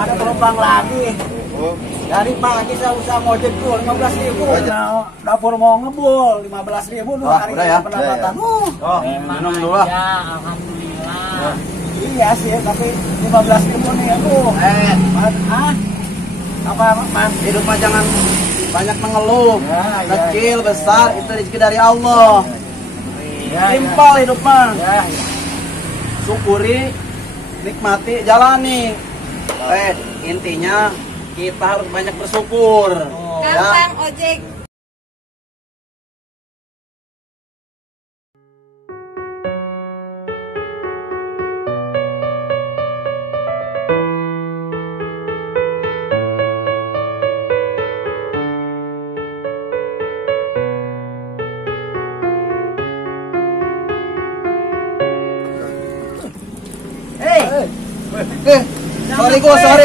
ada penumpang lagi. Dari pagi saya usaha ngojek tuh 15.000. Nah, dapur mau ngebul 15.000 dua hari udah ya. pendapatan. Minum dulu lah. Alhamdulillah. Iya sih, tapi 15.000 nih aku. Apa man? Hidup mah jangan banyak mengeluh. Kecil, besar, itu rezeki dari Allah. Simpel hidup mah. Syukuri, nikmati, jalani. Intinya kita harus banyak bersyukur. Gampang ojek.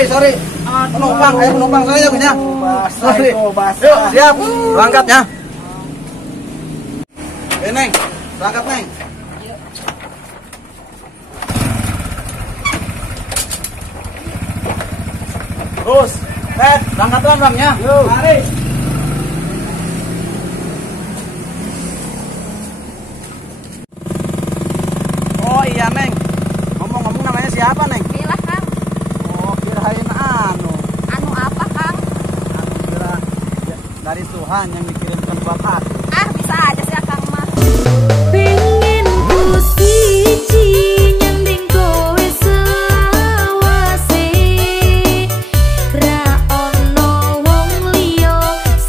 Sorry. Penumpang saya punya. Sorry. Yuk, siap. Berangkat ya. Neng, berangkat Neng. Terus, berangkat bang ya. Mari. Oh iya Neng. Ngomong-ngomong namanya siapa Neng? Bila Kang. Oh kirain anu. Anu apa Kang? Anu kira dari Tuhan yang dikirimkan buat aku. Ah bisa aja sih Kang mah. Pengen ku siji nyanding kowe selawase. Ra ono wong liya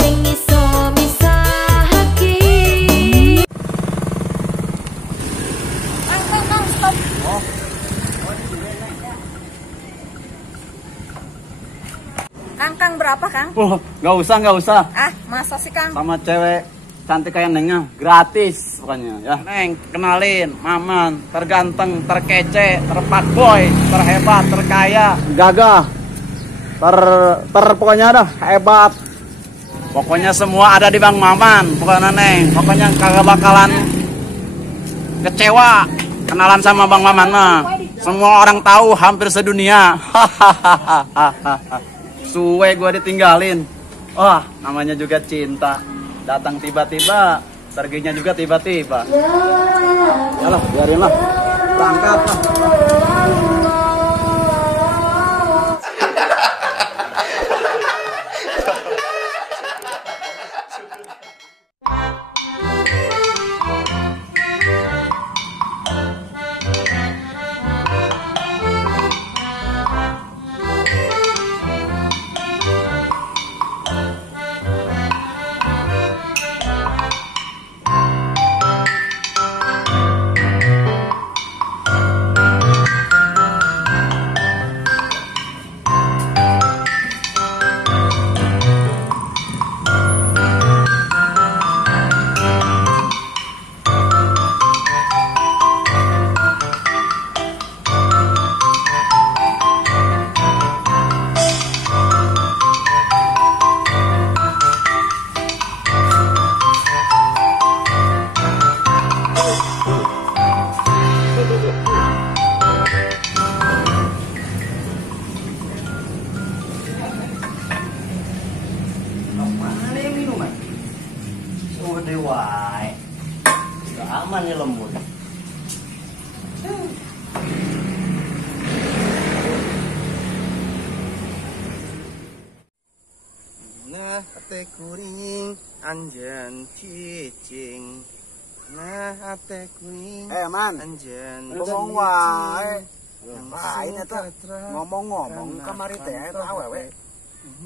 sing iso misahake. Kang, stop. Kang berapa Kang? Nggak usah. Ah masa sih Kang? Sama cewek cantik kayak Nengnya, gratis pokoknya ya. Neng, kenalin, Maman, terganteng, terkece, terfuckboy, terhebat, terkaya, gagah, pokoknya dah hebat. Pokoknya semua ada di Bang Maman, pokoknya Neng. Pokoknya kagak bakalan kecewa kenalan sama Bang Maman mah. Semua orang tahu hampir sedunia. Suwe gue ditinggalin. Wah, namanya juga cinta. Datang tiba-tiba, perginya juga tiba-tiba. Yalah, biarin lah. Berangkat lah. Wae, udah aman nih lembut. Nah, ate kuring anjan cicing. Nah, ate kuring. Man, anjan. Ngomong wae. Ini tuh ngomong-ngomong kamari teh eta awewe.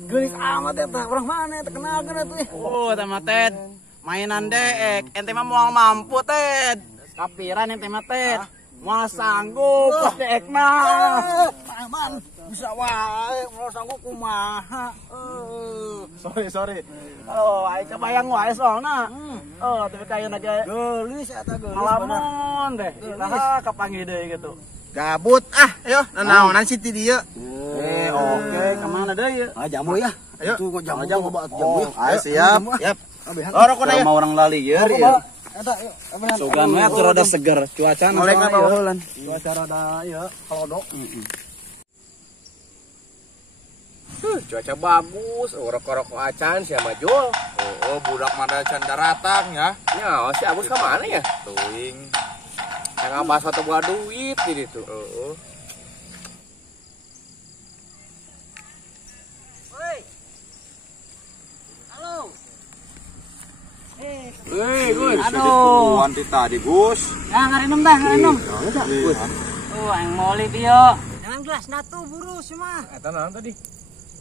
Geulis amat eta, urang mana eta kenalkeun atuh. Oh, eta mah Ted. Mainan deek, ente mah moal mampu Ted. Kapiran ente mah Ted. Moal sanggup pas deek mah. Man, bisa wae moal sanggup kumaha. Sorry. Oh, ai kebayang wae soalna. Tapi kayana ge geulis eta geulis. Malamun deh. Nah, kapanggih deui gitu. Gabut ayo nanaonan sih ti dieu. Oke, kemana deui? Jamu ya. Ayo. Tuh jamu bawa jamu. Ayo siap. Rokokna mau orang lali ya. Sugan we atuh rada seger cuaca na. Cuaca rada ieu kalodok. Cuaca bagus, rokok-rokok acan siapa Jol. Oh, budak mana can daratang ya. Ya, si Agus kemana ya? Tuing. Yang ngabas foto buat duit gitu tuh. Gus. Aduh. Wanti tadi, Gus. Ya, ngarinum dah, ngarinum. Yang moli dia. Jangan gelas natu buru semua. Eta naon tadi?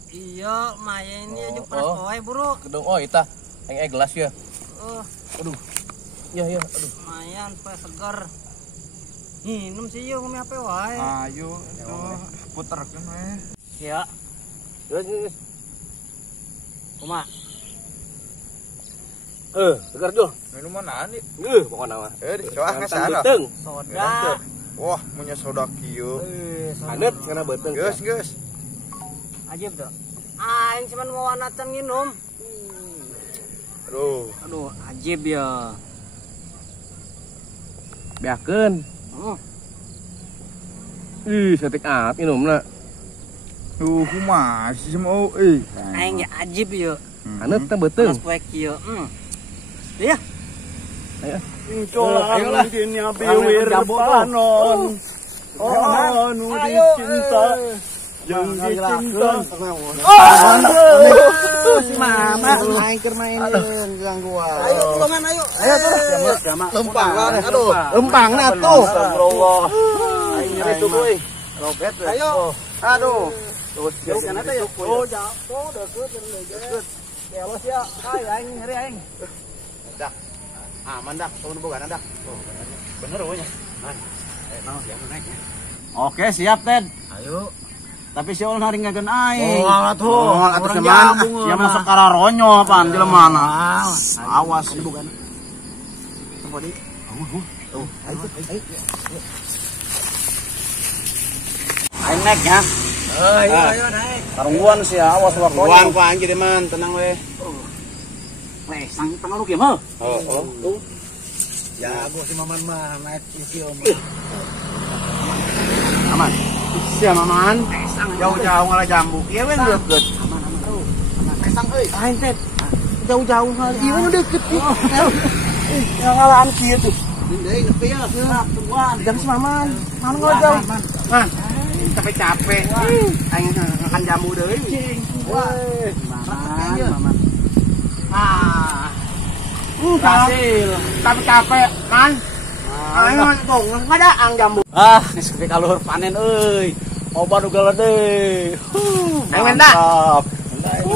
Iya, Maya ini aja panas kowe, buru. Kedong eta yang gelas ya. Aduh. Ya, aduh. Lumayan, supaya segar. Minum sih yuk, ngomong apa wae. Ayo, puterkeun we. Ya. Terus. Kuma. Segar Jol. Minuman naon nih? Pokoknya mah. Dicoah ka sana. Beteng. Soda. Wah, punya soda kieu. Hanet karena beteng. Geus. Ajib tuh. Aing cuman mau wanatan minum. Aduh, Ajib ya. Beakeun. Setik minumna. kumaha sih mau Aing ya ajib ya. Hanet teh beteng. Panas poek kieu. Iya. Ayo. Ayolah dinya biwir panon. Nu dicinta jeung dicinta. Si Mama main keur mainin gangguan. Ayo tulungan ayo. Ayo terus. Lempang. Aduh, lempangna tuh. Astagfirullah. Aing nyeri tuh euy. Robet. Ayo. Aduh. Terus kana teh. Oh, jatuh deukeut deukeut. Belos ya. Hai aing nyeri aing. Dah. Aman dah, tahun bogan dah. Bener we nya. Oke, siap, Ted. Ayo. Tapi si Ol naringakeun aing. Oh, atuh Orang seman. jambung ya masuk kara ronyo apaan jelemana. Awas ini bukan. Tempodi. Ayo. Aing naik ya. Ayo naik. Karungguan sih ya, awas waktu. Buan ku anjir man, tenang we. Weh, sang pengaruh kieu mah. Oh. Jago si Maman mah naik isi om. Aman. Sia Maman. Jauh-jauh ngalah jambu. Ieu we deukeut. Aman. Pesang euy. Aing teh jauh-jauh ngalah. Ieu we deukeut. Yang ngalahan kieu tuh. Deui nepi ya. Tungguan. Jam si Maman. Mana ngalah jauh. Man. Capek-capek. Aing makan jambu deui. Weh, Maman. Hasil. Tapi capek, man. Aing mah tong ngadaang jambu. Geus kepe kaluhur panen euy. Obat uga lede. Aing minta.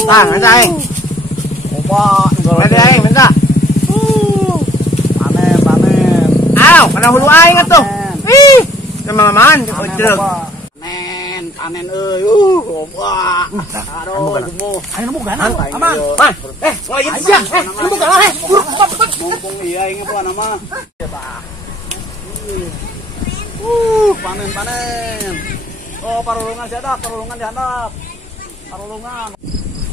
Tah, minta aing. Obat uga Lede aing minta. Panen. Aw, kana hulu aing atuh. Ih, teman-teman, ojeg. Panen euy. Obat. Aduh, gemuh. Aing nemu gana. Aman. Man, ngaliin sia. Nemu gana buruk. Mumpung iya inget lah nama. Panen. Oh, parulungan dihandap, Parulungan.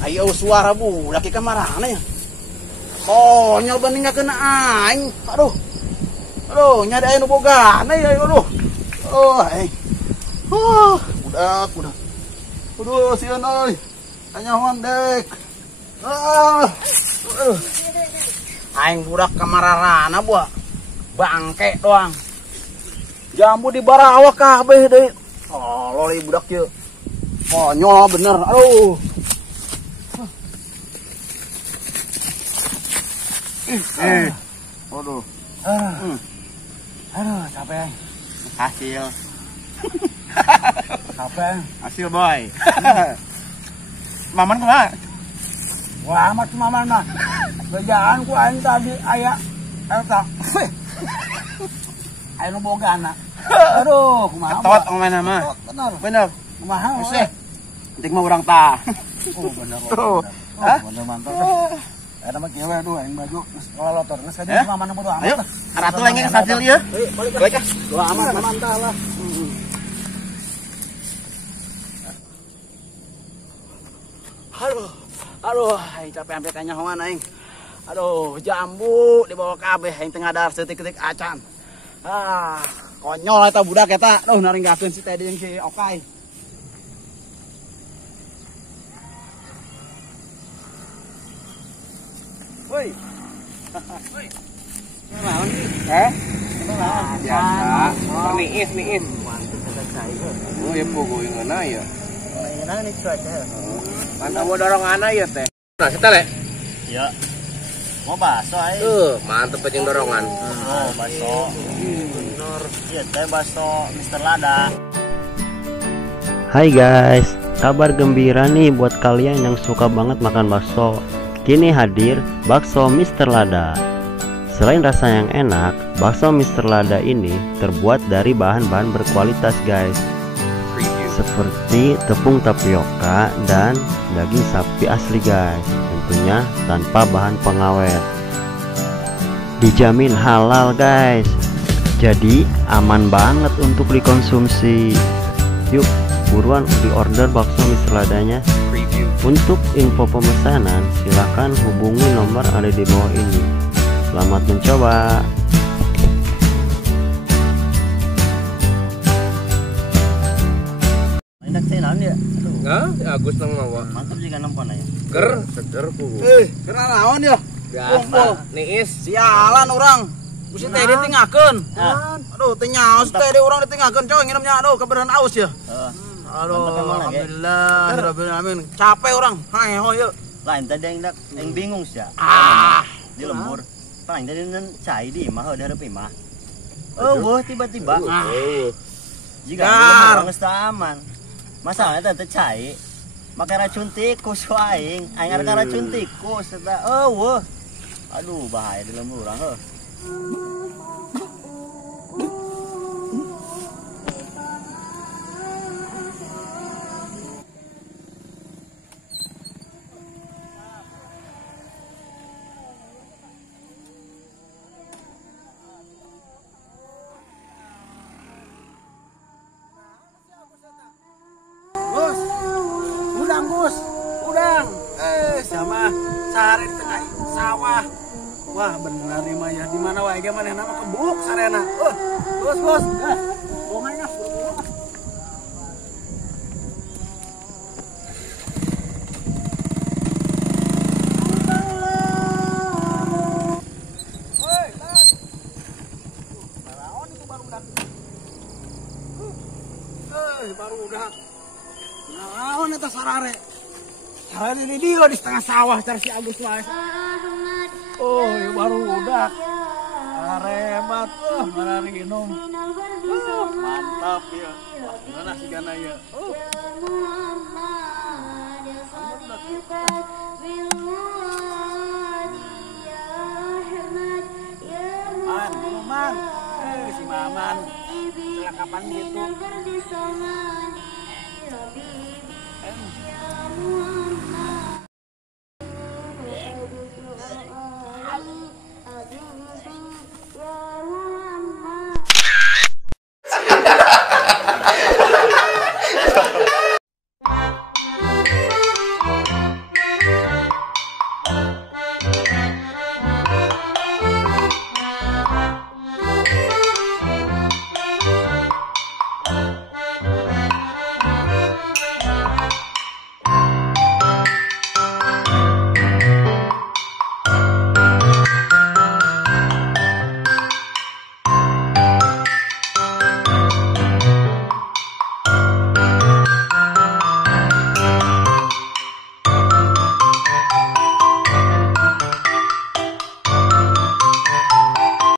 Ayo suara budak ieu marana ya. Oh, nyal bandingkeun aing. Aduh, nyari aya nu bogana ya, aduh. Budak. Aduh, sieun euy. Anyahoan dek. Aing budak kamararana buah. Bangke doang. Jambu di barawa kabeh deui. Oh, loli budak kieu. Konyol bener. Aduh. Aduh. Aduh, capek. Hasil. Capek. Hasil boy. Maman kumaha? Wah, amat Maman mah. Kerjaan ku aing tadi aya eta. Aya nu bogana. Aduh, kumaha? Ketot ngomongna mah. Bener. Kumaha? Useh. Penting mah urang tah. Oh, bener. Hah? Bener mantap. Eta mah kieu aduh aing baju geus lolotor. Geus ka Eh? Maman bodo amat. Ayo, aratu lengeng hasil ieu. Balik ah. Doa amat mantap lah. Aduh, aing capek sampai kanyahoan aing. Aduh, jambu dibawa kabeh aing teu ngadar seutik-eutik acan. Konyol eta budak eta. Aduh, naringgakeun si Teddy jeung si Okai. Woi. Naon nih? Biasa. Niis. Mantap kata saya. Oh ya pogo yang mana ya? Mainan nih cuaca. Mantap mau dorong anak ya teh. Nah, kita le. Ya. Mau bakso aja. Mantep aja dorongan. Oh, bakso. Bener. Iya, teh bakso Mr. Lada. Hai guys, kabar gembira nih buat kalian yang suka banget makan bakso. Kini hadir bakso Mr. Lada. Selain rasa yang enak, bakso Mr. Lada ini terbuat dari bahan-bahan berkualitas guys, seperti tepung tapioka dan daging sapi asli guys, tentunya tanpa bahan pengawet. Dijamin halal guys, jadi aman banget untuk dikonsumsi. Yuk buruan di order bakso Mr. Ladanya. Untuk info pemesanan silahkan hubungi nomor ada di bawah ini. Selamat mencoba. Enak teh naon ya? Enggak, Agus nang mawa. Mantap juga nempon aja. Seger pogo. Kena naon ya? Biasa. Niis. Sialan orang. Mesti teh ditinggalkeun. Aduh, teh nyaos teh di urang ditinggalkeun coy nginumnya. Aduh, keberan aus ya. Aduh, Mantap emang lagi. alhamdulillah, rabbil alamin. Capek orang. Haeho yeuh. Lain tadi yang bingung sih. Di lembur. Paling tadi nan cai di imah udah hareup imah. Wah tiba-tiba. Jika Gar. geus aman. Masalahnya teh cai make racun tikus aing. Aing ada racun tikus eta. Wah. Aduh bahaya di lembur urang heuh. Gus. Udang, Gus. Udang. Sama sehari di tengah sawah. Wah, benar nih Maya. Di mana wae ge maneh nama kebuk sarena. Gus. Bongannya buru-buru. Woi, Bang. Naon itu barudak? Barudak. Naon eta sarare? Sarare di dia di setengah sawah cari si Agus wae. Oh, ya barudak. Rebat, marari minum. Mantap ya. Gimana sih gana ya? Man. Si Maman. Celakapan gitu.